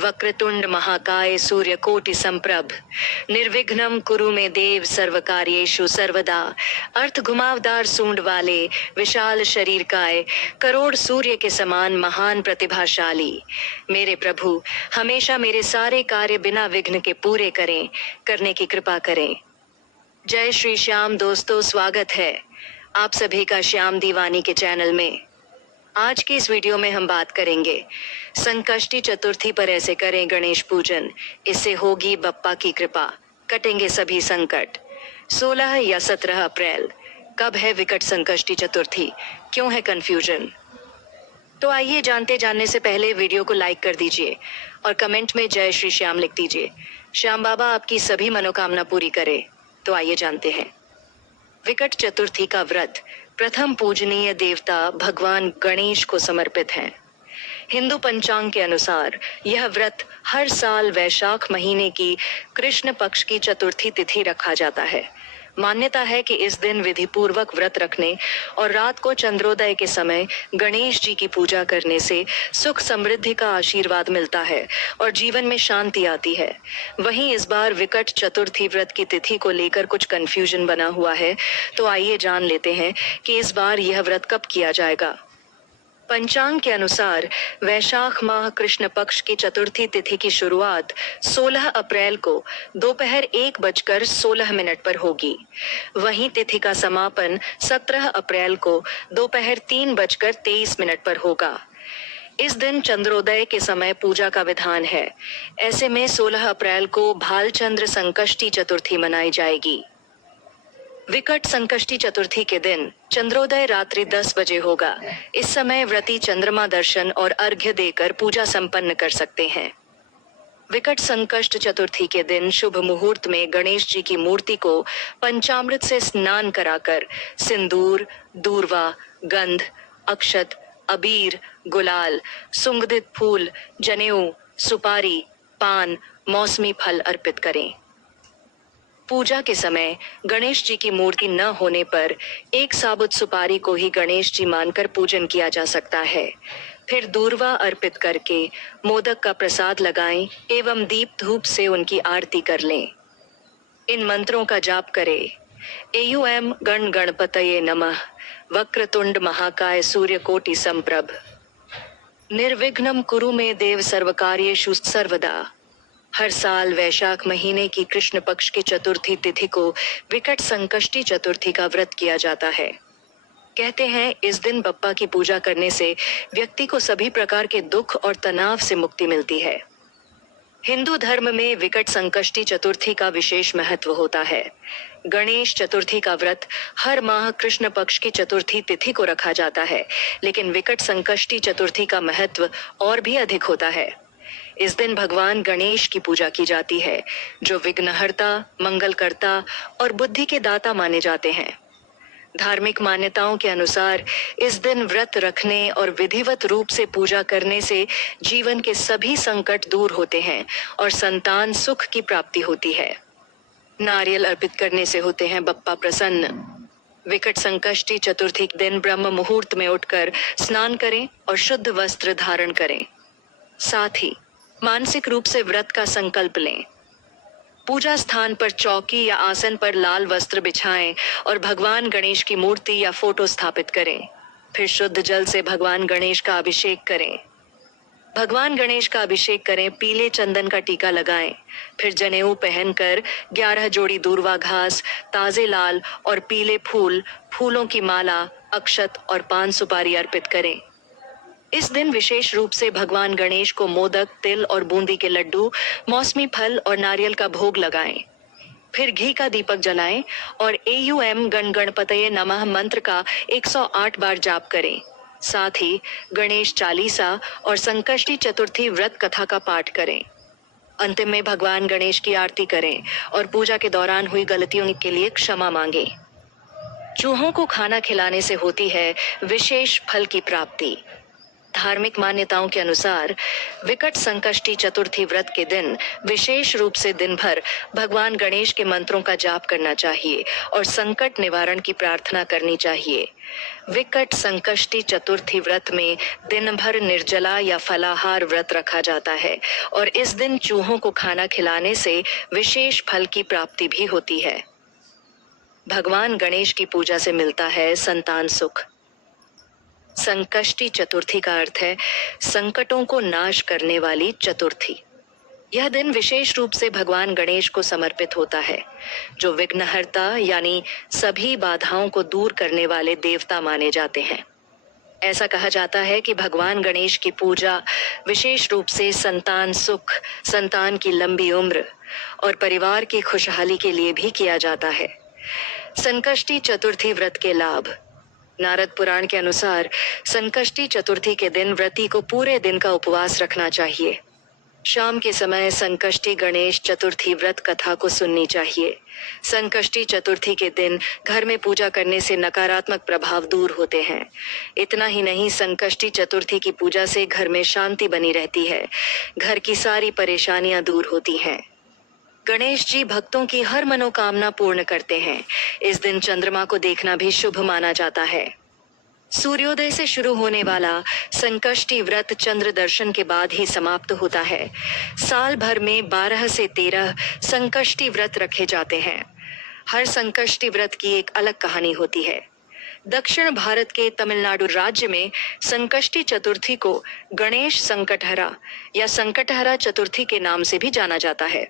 वक्रतुंड महाकाय सूर्यकोटि संप्रभ निर्विघ्नं कुरु मे देव सर्वकार्येषु सर्वदा। अर्थ घुमावदार सूंड वाले विशाल शरीर काय, करोड़ सूर्य के समान महान प्रतिभाशाली। मेरे प्रभु हमेशा मेरे सारे कार्य बिना विघ्न के पूरे करें, करने की कृपा करें। जय श्री श्याम दोस्तों, स्वागत है आप सभी का श्याम दीवानी के चैनल में। आज की इस वीडियो में हम बात करेंगे संकष्टी चतुर्थी पर ऐसे करें गणेश पूजन, इससे होगी बप्पा की कृपा, कटेंगे सभी संकट। 16 या 17 अप्रैल कब है विकट संकष्टी चतुर्थी, क्यों है कंफ्यूजन? तो आइए जानते जानने से पहले वीडियो को लाइक कर दीजिए और कमेंट में जय श्री श्याम लिख दीजिए। श्याम बाबा आपकी सभी मनोकामना पूरी करे। तो आइए जानते हैं। विकट चतुर्थी का व्रत प्रथम पूजनीय देवता भगवान गणेश को समर्पित है। हिंदू पंचांग के अनुसार यह व्रत हर साल वैशाख महीने की कृष्ण पक्ष की चतुर्थी तिथि रखा जाता है। मान्यता है कि इस दिन विधि पूर्वक व्रत रखने और रात को चंद्रोदय के समय गणेश जी की पूजा करने से सुख समृद्धि का आशीर्वाद मिलता है और जीवन में शांति आती है। वहीं इस बार विकट चतुर्थी व्रत की तिथि को लेकर कुछ कंफ्यूजन बना हुआ है, तो आइए जान लेते हैं कि इस बार यह व्रत कब किया जाएगा। पंचांग के अनुसार वैशाख माह कृष्ण पक्ष की चतुर्थी तिथि की शुरुआत 16 अप्रैल को दोपहर 1:16 पर होगी। वहीं तिथि का समापन 17 अप्रैल को दोपहर 3:23 पर होगा। इस दिन चंद्रोदय के समय पूजा का विधान है। ऐसे में 16 अप्रैल को भालचंद्र संकष्टी चतुर्थी मनाई जाएगी। विकट संकष्टी चतुर्थी के दिन चंद्रोदय रात्रि 10 बजे होगा। इस समय व्रती चंद्रमा दर्शन और अर्घ्य देकर पूजा संपन्न कर सकते हैं। विकट संकष्ट चतुर्थी के दिन शुभ मुहूर्त में गणेश जी की मूर्ति को पंचामृत से स्नान कराकर सिंदूर, दूर्वा, गंध, अक्षत, अबीर, गुलाल, सुगंधित फूल, जनेऊ, सुपारी, पान, मौसमी फल अर्पित करें। पूजा के समय गणेश जी की मूर्ति न होने पर एक साबुत सुपारी को ही गणेश जी मानकर पूजन किया जा सकता है। फिर दूर्वा अर्पित करके मोदक का प्रसाद लगाएं एवं दीप धूप से उनकी आरती कर लें। इन मंत्रों का जाप करें। एयुएम गण गणपतये नमः, वक्रतुंड महाकाय सूर्यकोटि संप्रभ निर्विघ्नं कुरु मे देव सर्वकार्येषु सर्वदा। हर साल वैशाख महीने की कृष्ण पक्ष की चतुर्थी तिथि को विकट संकष्टी चतुर्थी का व्रत किया जाता है। कहते हैं इस दिन बप्पा की पूजा करने से व्यक्ति को सभी प्रकार के दुख और तनाव से मुक्ति मिलती है। हिंदू धर्म में विकट संकष्टी चतुर्थी का विशेष महत्व होता है। गणेश चतुर्थी का व्रत हर माह कृष्ण पक्ष की चतुर्थी तिथि को रखा जाता है, लेकिन विकट संकष्टी चतुर्थी का महत्व और भी अधिक होता है। इस दिन भगवान गणेश की पूजा की जाती है, जो विघ्नहर्ता, मंगलकर्ता और बुद्धि के दाता माने जाते हैं। धार्मिक मान्यताओं के अनुसार इस दिन व्रत रखने और विधिवत रूप से पूजा करने से जीवन के सभी संकट दूर होते हैं और संतान सुख की प्राप्ति होती है। नारियल अर्पित करने से होते हैं बप्पा प्रसन्न। विकट संकष्टी चतुर्थी के दिन ब्रह्म मुहूर्त में उठकर स्नान करें और शुद्ध वस्त्र धारण करें। साथ ही मानसिक रूप से व्रत का संकल्प लें। पूजा स्थान पर चौकी या आसन पर लाल वस्त्र बिछाएं और भगवान गणेश की मूर्ति या फोटो स्थापित करें। फिर शुद्ध जल से भगवान गणेश का अभिषेक करें। भगवान गणेश का अभिषेक करें, पीले चंदन का टीका लगाएं। फिर जनेऊ पहनकर 11 जोड़ी दूर्वा घास, ताजे लाल और पीले फूलों की माला, अक्षत और पान सुपारी अर्पित करें। इस दिन विशेष रूप से भगवान गणेश को मोदक, तिल और बूंदी के लड्डू, मौसमी फल और नारियल का भोग लगाएं। फिर घी का दीपक जलाएं और एयुएम गण गणपतये नमः मंत्र का 108 बार जाप करें। साथ ही गणेश चालीसा और संकष्टी चतुर्थी व्रत कथा का पाठ करें। अंतिम में भगवान गणेश की आरती करें और पूजा के दौरान हुई गलतियों के लिए क्षमा मांगें। चूहों को खाना खिलाने से होती है विशेष फल की प्राप्ति। धार्मिक मान्यताओं के अनुसार विकट संकष्टी चतुर्थी व्रत के दिन विशेष रूप से दिन भर भगवान गणेश के मंत्रों का जाप करना चाहिए और संकट निवारण की प्रार्थना करनी चाहिए। विकट संकष्टी चतुर्थी व्रत में दिन भर निर्जला या फलाहार व्रत रखा जाता है और इस दिन चूहों को खाना खिलाने से विशेष फल की प्राप्ति भी होती है। भगवान गणेश की पूजा से मिलता है संतान सुख। संकष्टी चतुर्थी का अर्थ है संकटों को नाश करने वाली चतुर्थी। यह दिन विशेष रूप से भगवान गणेश को समर्पित होता है, जो विघ्नहर्ता यानी सभी बाधाओं को दूर करने वाले देवता माने जाते हैं। ऐसा कहा जाता है कि भगवान गणेश की पूजा विशेष रूप से संतान सुख, संतान की लंबी उम्र और परिवार की खुशहाली के लिए भी किया जाता है। संकष्टी चतुर्थी व्रत के लाभ। नारद पुराण के अनुसार संकष्टी चतुर्थी के दिन व्रती को पूरे दिन का उपवास रखना चाहिए। शाम के समय संकष्टी गणेश चतुर्थी व्रत कथा को सुननी चाहिए। संकष्टी चतुर्थी के दिन घर में पूजा करने से नकारात्मक प्रभाव दूर होते हैं। इतना ही नहीं, संकष्टी चतुर्थी की पूजा से घर में शांति बनी रहती है, घर की सारी परेशानियां दूर होती हैं। गणेश जी भक्तों की हर मनोकामना पूर्ण करते हैं। इस दिन चंद्रमा को देखना भी शुभ माना जाता है। सूर्योदय से शुरू होने वाला संकष्टी व्रत चंद्र दर्शन के बाद ही समाप्त होता है। साल भर में 12 से 13 संकष्टी व्रत रखे जाते हैं। हर संकष्टी व्रत की एक अलग कहानी होती है। दक्षिण भारत के तमिलनाडु राज्य में संकष्टी चतुर्थी को गणेश संकटहरा या संकटहरा चतुर्थी के नाम से भी जाना जाता है।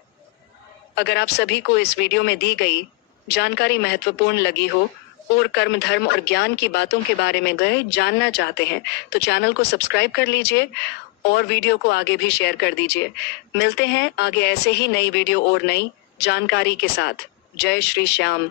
अगर आप सभी को इस वीडियो में दी गई जानकारी महत्वपूर्ण लगी हो और कर्म, धर्म और ज्ञान की बातों के बारे में गए जानना चाहते हैं तो चैनल को सब्सक्राइब कर लीजिए और वीडियो को आगे भी शेयर कर दीजिए। मिलते हैं आगे ऐसे ही नई वीडियो और नई जानकारी के साथ। जय श्री श्याम।